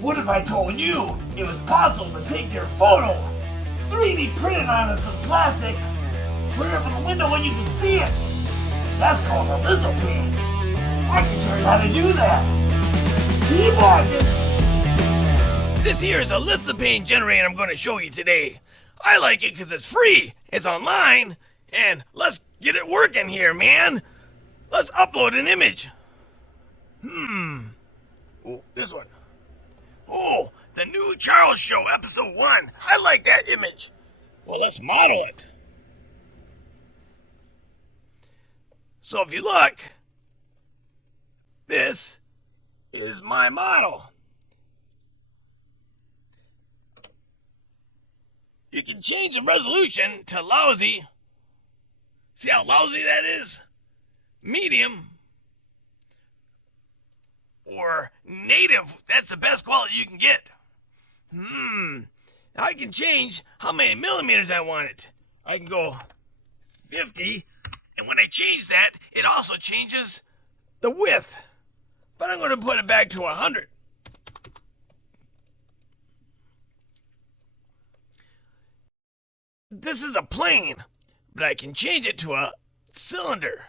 What if I told you it was possible to take your photo, 3D print it onto some plastic, put it up in the window and you can see it? That's called a lithophane. I can show you how to do that. Keep watching. This here is a lithophane generator I'm going to show you today. I like it because it's free, it's online, and let's get it working here, man. Let's upload an image. Oh, this one. Oh, the new Charles Show, episode 1. I like that image. Well, let's model it. So if you look, this is my model. You can change the resolution to lousy. See how lousy that is? Medium. Or native. That's the best quality you can get. I can change how many millimeters I want it. I can go 50. And when I change that, it also changes the width. But I'm going to put it back to 100. This is a plane, but I can change it to a cylinder.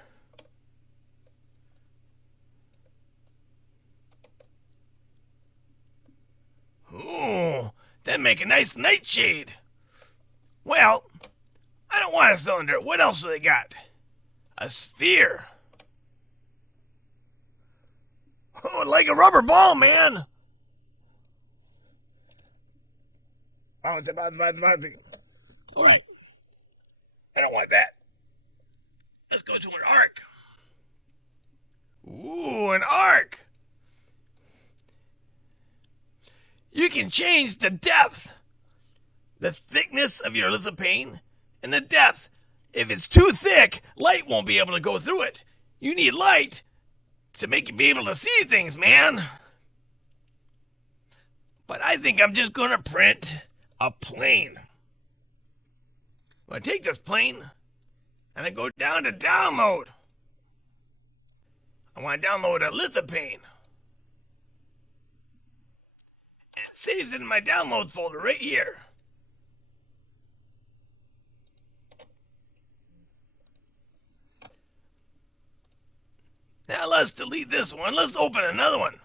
Ooh, that'd make a nice nightshade. Well, I don't want a cylinder. What else do they got? A sphere. Oh, like a rubber ball, man. Bounce. Look. I don't want that. Let's go to an arc. Ooh, an arc. You can change the depth, the thickness of your lithophane, and the depth. If it's too thick, light won't be able to go through it. You need light to make you be able to see things, man. But I think I'm just going to print a plane. I take this plane and I go down to download. I want to download a lithophane. It saves it in my download folder right here. Now let's delete this one. Let's open another one.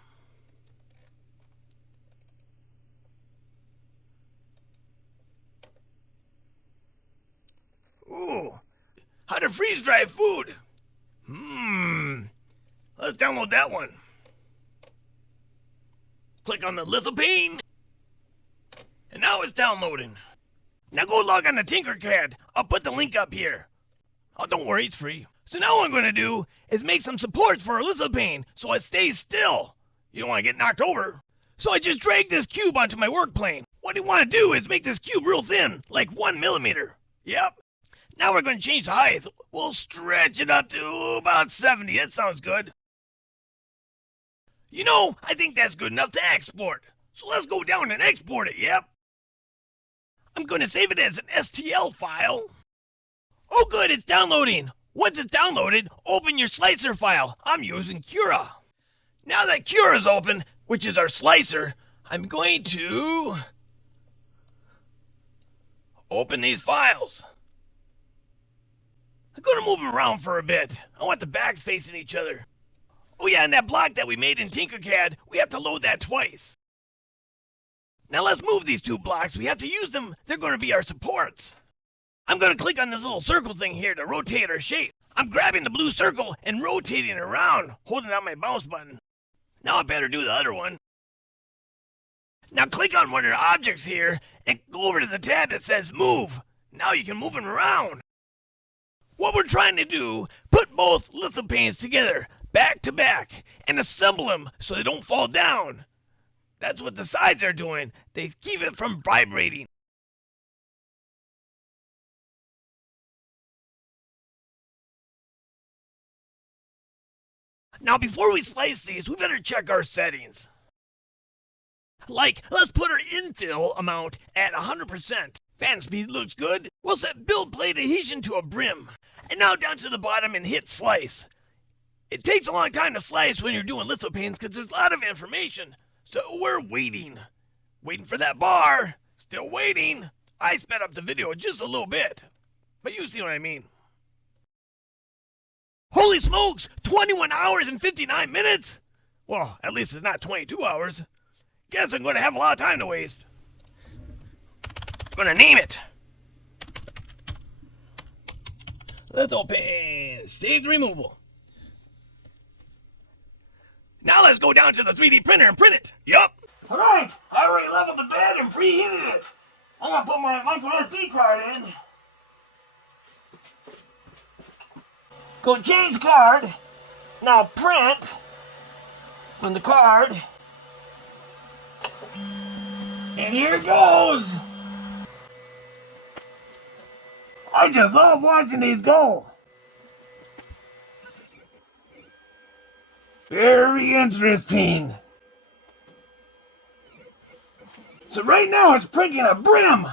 Ooh, how to freeze dry food. Let's download that one. Click on the lithophane. And now it's downloading. Now go log on to Tinkercad. I'll put the link up here. Oh, don't worry, it's free. So now what I'm going to do is make some supports for a lithophane so it stays still. You don't want to get knocked over. So I just drag this cube onto my work plane. What you want to do is make this cube real thin, like 1 millimeter. Yep. Now we're going to change the height. We'll stretch it up to about 70. That sounds good. You know, I think that's good enough to export. So let's go down and export it, yep. I'm going to save it as an STL file. Oh good, it's downloading. Once it's downloaded, open your slicer file. I'm using Cura. Now that Cura is open, which is our slicer, I'm going to open these files. I'm going to move them around for a bit. I want the backs facing each other. Oh yeah, and that block that we made in Tinkercad, we have to load that twice. Now let's move these 2 blocks. We have to use them. They're going to be our supports. I'm going to click on this little circle thing here to rotate our shape. I'm grabbing the blue circle and rotating it around, holding down my mouse button. Now I better do the other one. Now click on one of the objects here and go over to the tab that says move. Now you can move them around. What we're trying to do, put both lithophanes together, back to back, and assemble them so they don't fall down. That's what the sides are doing. They keep it from vibrating. Now before we slice these, we better check our settings. Like, let's put our infill amount at 100%. Fan speed looks good. We'll set build plate adhesion to a brim. And now down to the bottom and hit slice. It takes a long time to slice when you're doing lithophanes because there's a lot of information. So we're waiting. Waiting for that bar. Still waiting. I sped up the video just a little bit. But you see what I mean. Holy smokes! 21 hours and 59 minutes? Well, at least it's not 22 hours. Guess I'm going to have a lot of time to waste. I'm going to name it Lithophane Stage Removal. Now let's go down to the 3D printer and print it. Yup. Alright, I already leveled the bed and preheated it. I'm gonna put my micro SD card in. Go change card. Now print from the card. And here it goes. I just love watching these go. Very interesting. So right now it's printing a brim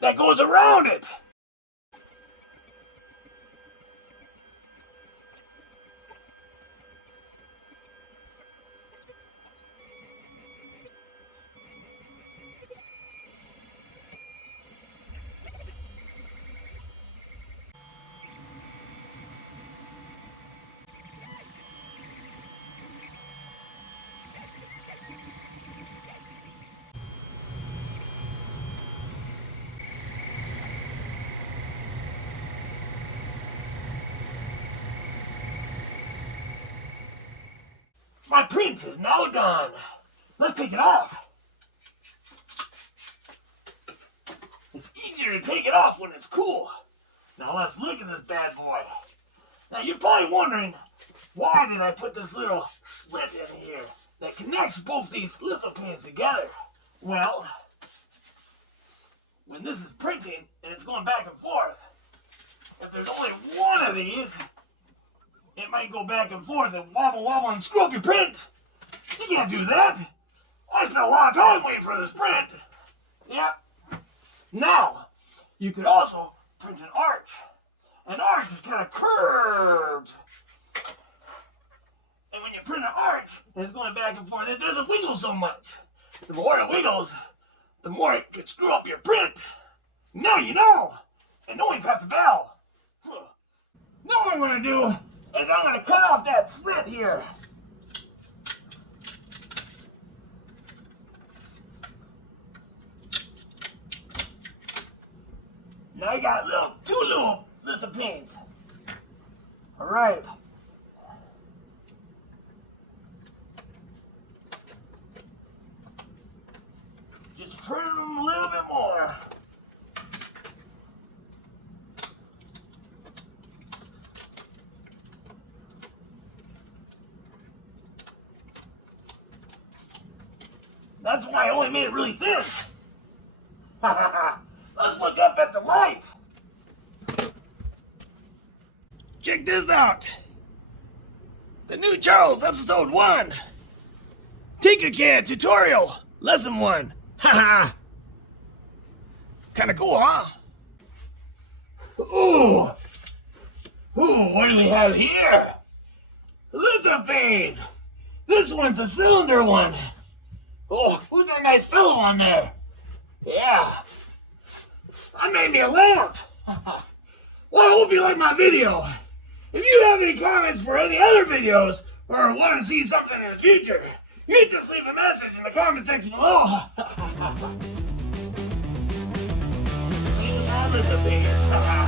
that goes around it. My print is now done. Let's take it off. It's easier to take it off when it's cool. Now let's look at this bad boy. Now you're probably wondering, why did I put this little slit in here that connects both these Lithophanes together? Well, when this is printing and it's going back and forth, if there's only one of these, it might go back and forth and wobble and screw up your print. You can't do that. I spent a lot of time waiting for this print. Yeah. Now, you could also print an arch. An arch is kind of curved. And when you print an arch and it's going back and forth, it doesn't wiggle so much. The more it wiggles, the more it could screw up your print. Now you know. And no one's got the bell. Now what I'm going to do is I'm going to cut off that slit here. Now I got two little Lithophanes. All right. Just trim them a little bit more. That's why I only made it really thin. Let's look up at the light. Check this out. The new Charles, episode 1. Tinkercad tutorial, lesson 1. Haha. Kinda cool, huh? Ooh, what do we have here? Lithophane. This one's a cylinder one. Oh, who's that nice fellow on there? Yeah. I made me a lamp. Well, I hope you like my video. If you have any comments for any other videos or want to see something in the future, you can just leave a message in the comment section below. These are all Lithophane.